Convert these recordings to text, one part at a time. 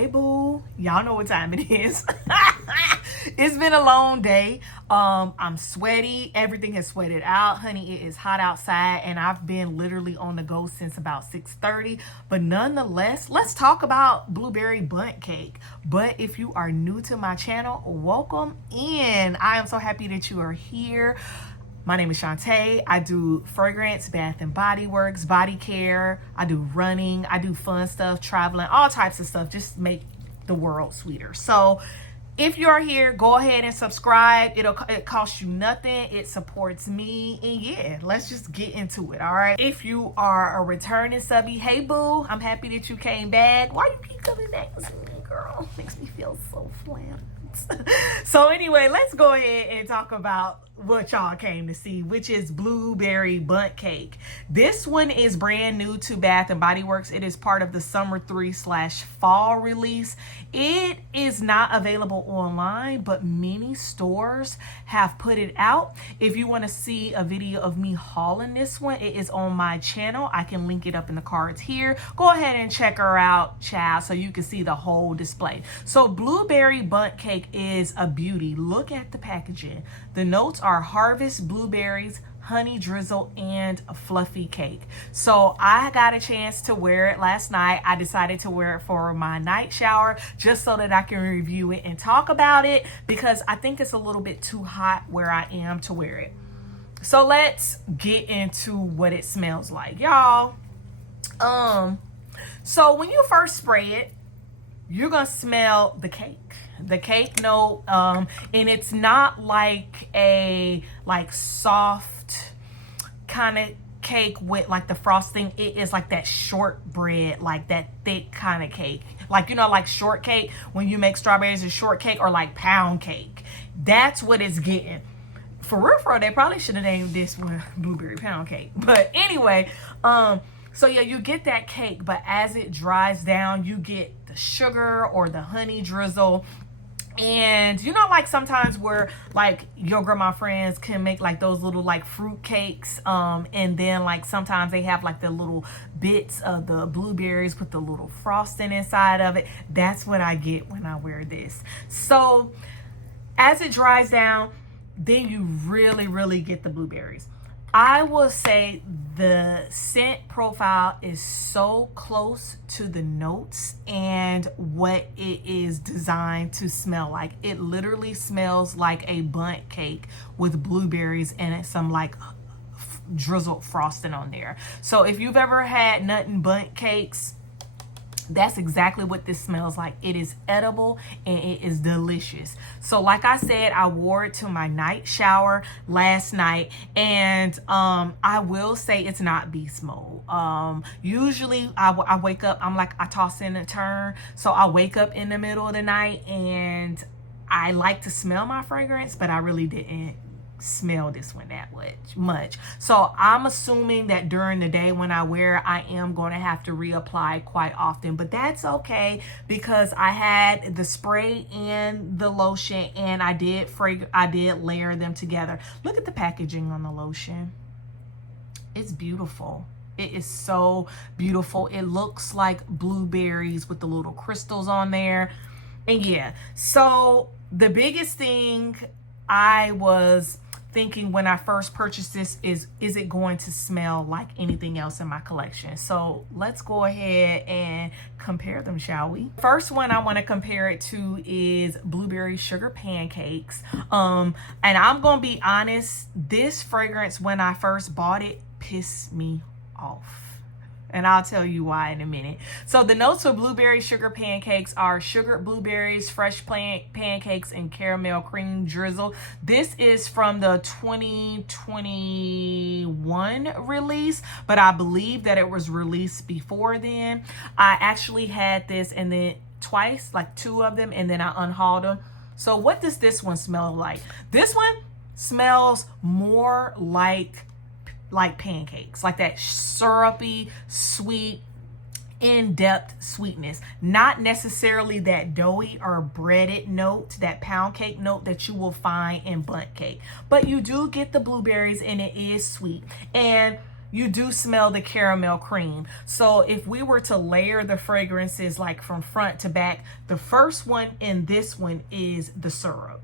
Hey boo, y'all know what time it is. It's been a long day. I'm sweaty. Everything has sweated out, honey. It is hot outside and I've been literally on the go since about 6:30. But nonetheless, let's talk about Blueberry Bundt Cake. But if you are new to my channel, welcome in. I am so happy that you are here. My name is Shantae. I do fragrance, bath and body works, body care. I do running. I do fun stuff, traveling, all types of stuff. Just make the world sweeter. So if you're here, go ahead and subscribe. It costs you nothing. It supports me. And yeah, let's just get into it. All right. If you are a returning subby, hey boo, I'm happy that you came back. Why you keep coming back to me, girl? Makes me feel so flat. So anyway, let's go ahead and talk about what y'all came to see, which is Blueberry Bundt Cake. This one is brand new to Bath and Body Works. It is part of the Summer 3/Fall release. It is not available online, but many stores have put it out. If you want to see a video of me hauling this one, it is on my channel. I can link it up in the cards here. Go ahead and check her out, child, so you can see the whole display. So Blueberry Bundt Cake is a beauty. Look at the packaging. The notes are harvest blueberries, honey drizzle, and a fluffy cake. So I got a chance to wear it last night. I decided to wear it for my night shower just so that I can review it and talk about it, because I think it's a little bit too hot where I am to wear it. So let's get into what it smells like, y'all. So when you first spray it, you're gonna smell the cake note, and it's not like a soft kind of cake with like the frosting. It is like that shortbread, like that thick kind of cake, like, you know, like shortcake when you make strawberries and shortcake, or like pound cake. That's what it's getting. For real, they probably should have named this one Blueberry Pound Cake. But anyway, so yeah, you get that cake, but as it dries down, you get the sugar or the honey drizzle. And you know, like sometimes where like your grandma friends can make like those little like fruit cakes, and then like sometimes they have like the little bits of the blueberries with the little frosting inside of it. That's what I get when I wear this. So as it dries down, then you really get the blueberries. I will say the scent profile is so close to the notes and what it is designed to smell like. It literally smells like a bundt cake with blueberries and some like drizzled frosting on there. So if you've ever had nut and bundt cakes, that's exactly what this smells like. It is edible and it is delicious. So like I said, I wore it to my night shower last night, and I will say it's not beast mode. Usually I wake up, I toss in and turn. So I wake up in the middle of the night and I like to smell my fragrance, but I really didn't smell this one that much. So I'm assuming that during the day when I wear it, I am going to have to reapply quite often, but that's okay because I had the spray and the lotion, and I did layer them together. Look at the packaging on the lotion. It's beautiful. It is so beautiful. It looks like blueberries with the little crystals on there. And yeah, so the biggest thing I was thinking when I first purchased this is it going to smell like anything else in my collection? So let's go ahead and compare them, shall we? First one I want to compare it to is Blueberry Sugar Pancakes. And I'm gonna be honest, this fragrance when I first bought it pissed me off. And I'll tell you why in a minute. So the notes of Blueberry Sugar Pancakes are sugared blueberries, fresh pancakes, and caramel cream drizzle. This is from the 2021 release, but I believe that it was released before then. I actually had this and then twice, like two of them, and then I unhauled them. So what does this one smell like? This one smells more like pancakes, like that syrupy, sweet, in-depth sweetness, not necessarily that doughy or breaded note, that pound cake note that you will find in bundt cake, but you do get the blueberries and it is sweet. And you do smell the caramel cream. So if we were to layer the fragrances like from front to back, the first one and this one is the syrup.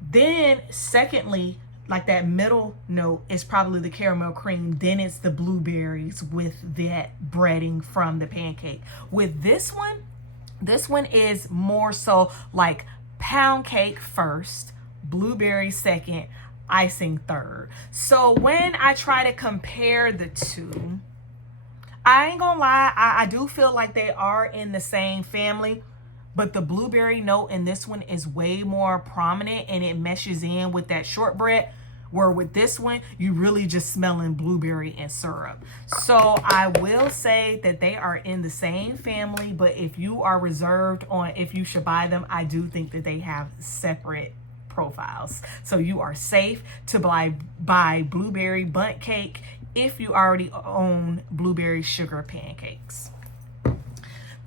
Then secondly, like that middle note is probably the caramel cream. Then it's the blueberries with that breading from the pancake. With this one is more so like pound cake first, blueberry second, icing third. So when I try to compare the two, I ain't gonna lie, I do feel like they are in the same family, but the blueberry note in this one is way more prominent and it meshes in with that shortbread, where with this one, you really just smelling blueberry and syrup. So I will say that they are in the same family, but if you are reserved on if you should buy them, I do think that they have separate profiles. So you are safe to buy Blueberry Bundt Cake if you already own Blueberry Sugar Pancakes.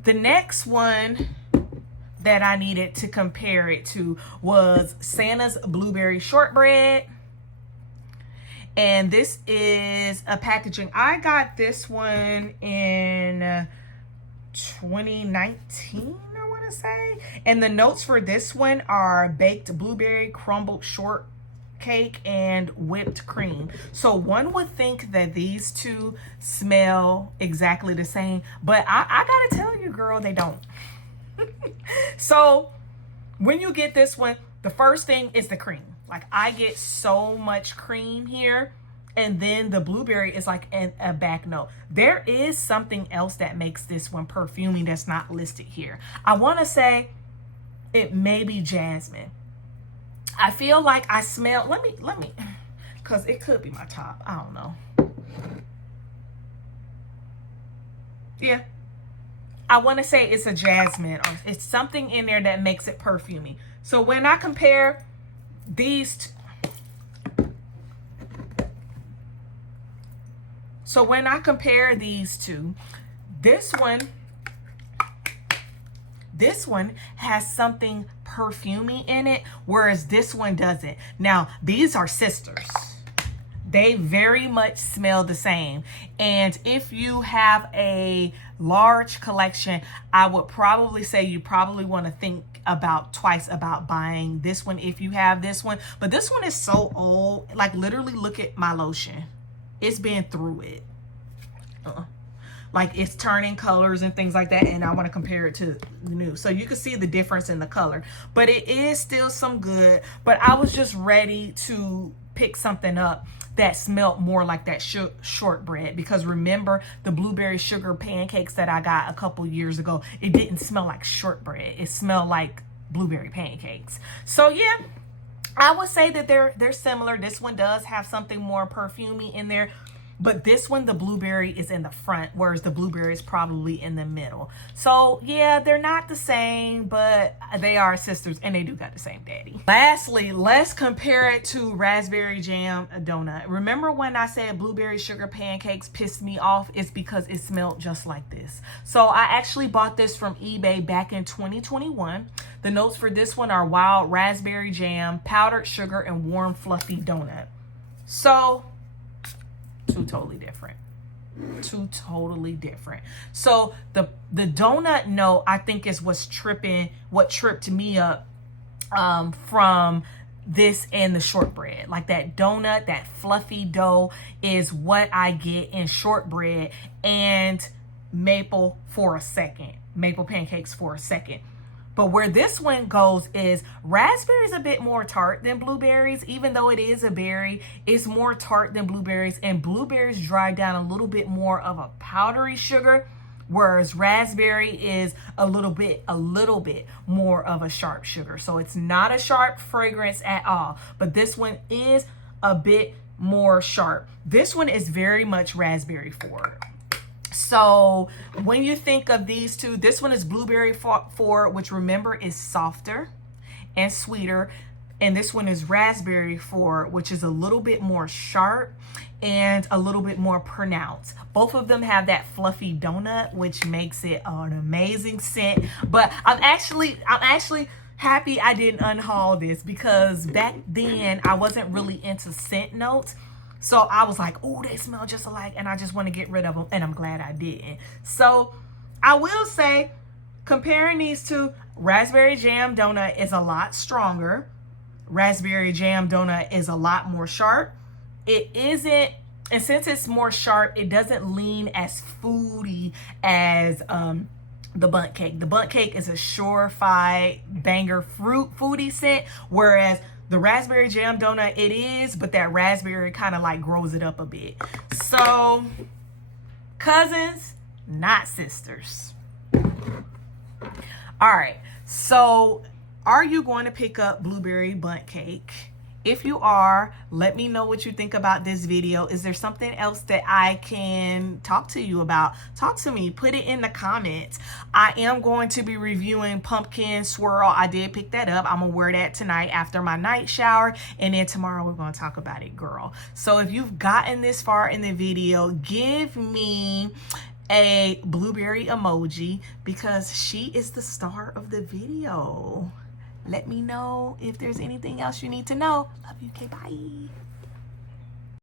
The next one that I needed to compare it to was Santa's Blueberry Shortbread. And this is a packaging. I got this one in 2019, I want to say. And the notes for this one are baked blueberry, crumbled shortcake, and whipped cream. So one would think that these two smell exactly the same, but I gotta tell you, girl, they don't. So when you get this one, the first thing is the cream. Like, I get so much cream here. And then the blueberry is like a back note. There is something else that makes this one perfumey that's not listed here. I want to say it may be jasmine. I feel like I smell, let me, because it could be my top. I don't know. Yeah. I want to say it's a jasmine, or it's something in there that makes it perfumey. So when I compare these two, this one has something perfumey in it, whereas this one doesn't. Now, these are sisters. They very much smell the same. And if you have a large collection, I would probably say you probably want to think twice about buying this one if you have this one. But this one is so old. Like, literally look at my lotion. It's been through it. Like, it's turning colors and things like that, and I want to compare it to the new. So you can see the difference in the color, but it is still some good. But I was just ready to pick something up that smelled more like that shortbread, because remember the blueberry sugar pancakes that I got a couple years ago, it didn't smell like shortbread. It smelled like blueberry pancakes. So yeah, I would say that they're similar. This one does have something more perfumey in there, but this one, the blueberry is in the front, whereas the blueberry is probably in the middle. So yeah, they're not the same, but they are sisters and they do got the same daddy. Lastly, let's compare it to raspberry jam donut. Remember when I said blueberry sugar pancakes pissed me off? It's because it smelled just like this. So I actually bought this from eBay back in 2021. The notes for this one are wild raspberry jam, powdered sugar, and warm fluffy donut. So two totally different. So the donut note, I think, is what tripped me up from this and the shortbread. Like, that donut, that fluffy dough is what I get in shortbread and maple pancakes for a second. But where this one goes is raspberry's a bit more tart than blueberries. Even though it is a berry, it's more tart than blueberries. And blueberries dry down a little bit more of a powdery sugar, whereas raspberry is a little bit more of a sharp sugar. So it's not a sharp fragrance at all. But this one is a bit more sharp. This one is very much raspberry forward. So when you think of these two, this one is blueberry forward, which remember is softer and sweeter. And this one is raspberry forward, which is a little bit more sharp and a little bit more pronounced. Both of them have that fluffy donut, which makes it an amazing scent. But I'm actually happy I didn't unhaul this, because back then I wasn't really into scent notes. So I was like, oh, they smell just alike, and I just want to get rid of them, and I'm glad I didn't. So I will say, comparing these two, raspberry jam donut is a lot stronger. Raspberry jam donut is a lot more sharp. It isn't, and since it's more sharp, it doesn't lean as foody as the bundt cake. The bundt cake is a surefire banger foodie scent, whereas the raspberry jam donut, it is, but that raspberry kind of like grows it up a bit. So, cousins, not sisters. All right, so are you going to pick up Blueberry Bundt Cake? If you are, let me know what you think about this video. Is there something else that I can talk to you about? Talk to me, put it in the comments. I am going to be reviewing Pumpkin Swirl. I did pick that up. I'm gonna wear that tonight after my night shower, and then tomorrow we're gonna talk about it, girl. So if you've gotten this far in the video, give me a blueberry emoji because she is the star of the video. Let me know if there's anything else you need to know. Love you. Okay, bye.